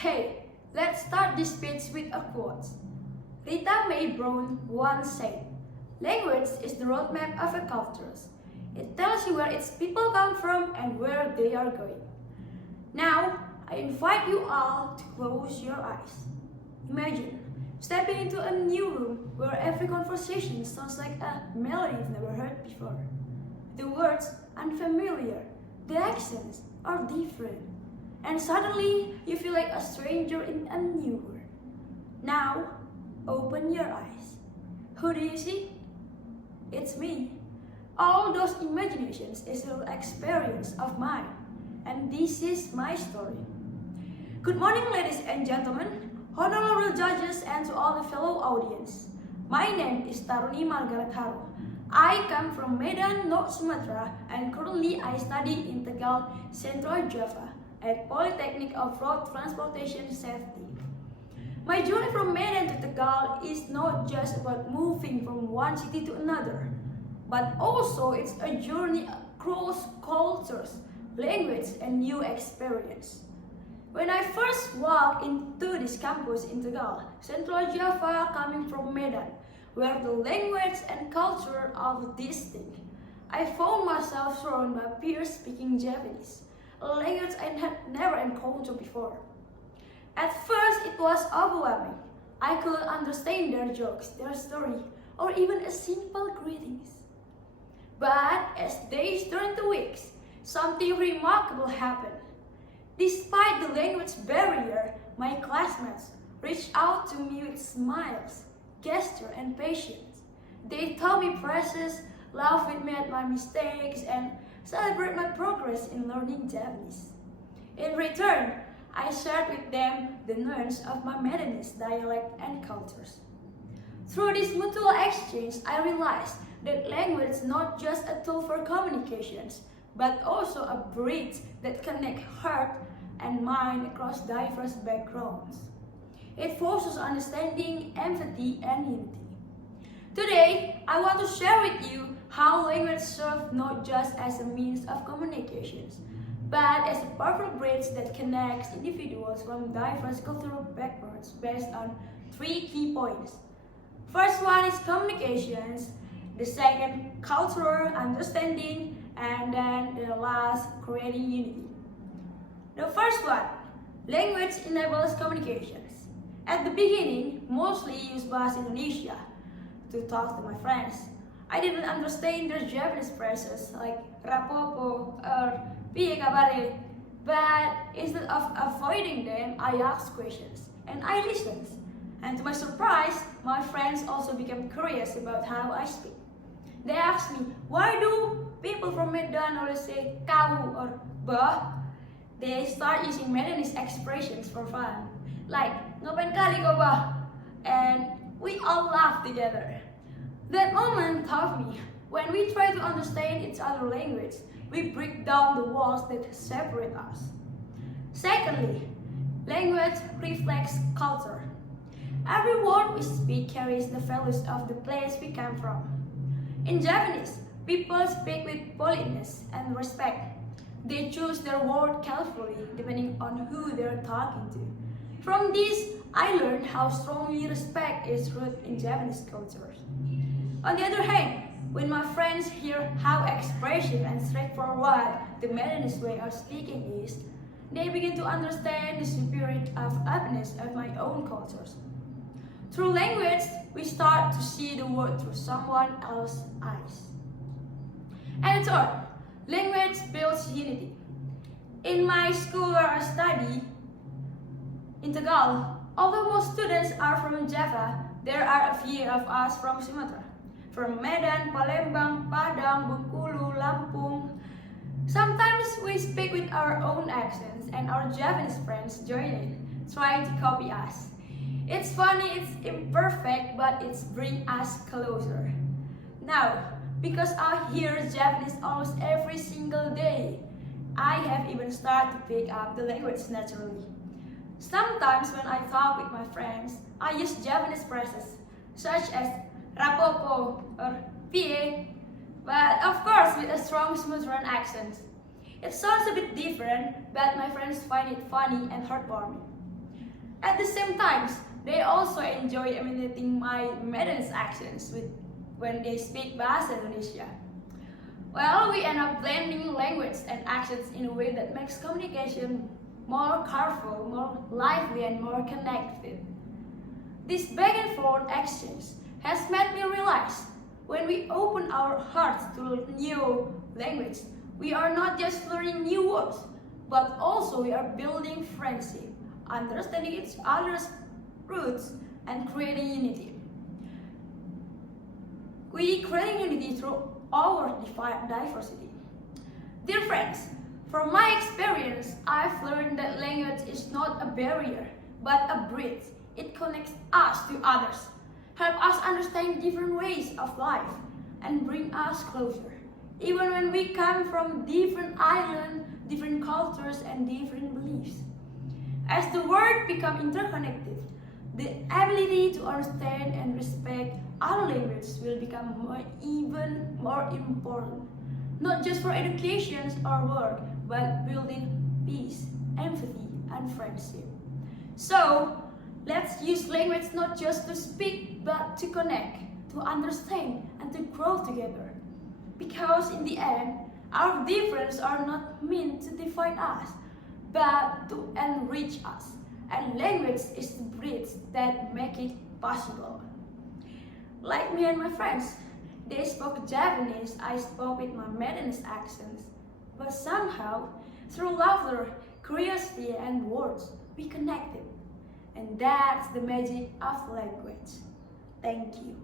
Hey, let's start this speech with a quote. Rita Mae Brown once said, "Language is the roadmap of a culture. It tells you where its people come from and where they are going." Now, I invite you all to close your eyes. Imagine stepping into a new room where every conversation sounds like a melody you've never heard before. The words unfamiliar, the accents are different, and suddenly you feel like a stranger in a new world. Now, open your eyes. Who do you see? It's me. All those imaginations is an experience of mine, and this is my story. Good morning, ladies and gentlemen, honorable judges, and to all the fellow audience. My name is Taruni Margareth Haro. I come from Medan, North Sumatra, and currently I study in Tegal, Central Java, at Politeknik of Road Transportation Safety. My journey from Medan to Tegal is not just about moving from one city to another, but also it's a journey across cultures, language, and new experience. When I first walked into this campus in Tegal, Central Java, coming from Medan, where the language and culture are distinct, I found myself surrounded by peers speaking Japanese, a language I had never encountered before. At first, it was overwhelming. I couldn't understand their jokes, their story, or even a simple greetings. But as days turned to weeks, something remarkable happened. Despite the language barrier, my classmates reached out to me with smiles, gesture, and patience. They taught me praises, laughed with me at my mistakes, and celebrated my progress in learning Japanese. In return, I shared with them the nuance of my Medanese dialect and cultures. Through this mutual exchange, I realized that language is not just a tool for communications, but also a bridge that connects heart and mind across diverse backgrounds. It fosters understanding, empathy, and unity. Today, I want to share with you how language serves not just as a means of communications, but as a powerful bridge that connects individuals from diverse cultural backgrounds based on three key points. First one is communications, the second, cultural understanding, and then the last, creating unity. The first one, language enables communications. At the beginning, mostly used bahasa Indonesia to talk to my friends. I didn't understand their Japanese phrases like rapopo or piye kabare, but instead of avoiding them, I asked questions and I listened. And to my surprise, my friends also became curious about how I speak. They asked me, why do people from Medan always say kau or bah? They start using Medanese expressions for fun, like ngapain kali kau bah? And we all laughed together. That moment taught me, when we try to understand each other's language, we break down the walls that separate us. Secondly, language reflects culture. Every word we speak carries the values of the place we come from. In Japanese, people speak with politeness and respect. They choose their word carefully depending on who they are talking to. From this, I learned how strongly respect is rooted in Japanese culture. On the other hand, when my friends hear how expressive and straightforward the Medanese way of speaking is, they begin to understand the spirit of openness of my own cultures. Through language, we start to see the world through someone else's eyes. And third, language builds unity. In my school where I study, in Tegal, although most students are from Java, there are a few of us from Sumatra. From Medan, Palembang, Padang, Bengkulu, Lampung. Sometimes we speak with our own accents and our Japanese friends join in, trying to copy us. It's funny, it's imperfect, but it's bring us closer. Now, because I hear Japanese almost every single day, I have even started to pick up the language naturally. Sometimes when I talk with my friends, I use Japanese phrases such as rapopo or piye, but of course with a strong Sumatran accent. It sounds a bit different, but my friends find it funny and heartwarming. At the same time, they also enjoy imitating my Medanese accents when they speak Bahasa Indonesia. Well, we end up blending language and accents in a way that makes communication more colorful, more lively, and more connected. This back and forth exchange has made me realize when we open our hearts to new language, we are not just learning new words, but also we are building friendship, understanding each other's roots, and creating unity. We create unity through our diversity. Dear friends, from my experience, I've learned that language is not a barrier, but a bridge. It connects us to others, help us understand different ways of life, and bring us closer. Even when we come from different islands, different cultures, and different beliefs. As the world becomes interconnected, the ability to understand and respect other languages will become even more important, not just for education or work, but building peace, empathy, and friendship. So, let's use language not just to speak, but to connect, to understand, and to grow together. Because in the end, our differences are not meant to divide us, but to enrich us. And language is the bridge that makes it possible. Like me and my friends, they spoke Japanese, I spoke with my Medanese accents. But somehow, through laughter, curiosity, and words, we connected. And that's the magic of language. Thank you.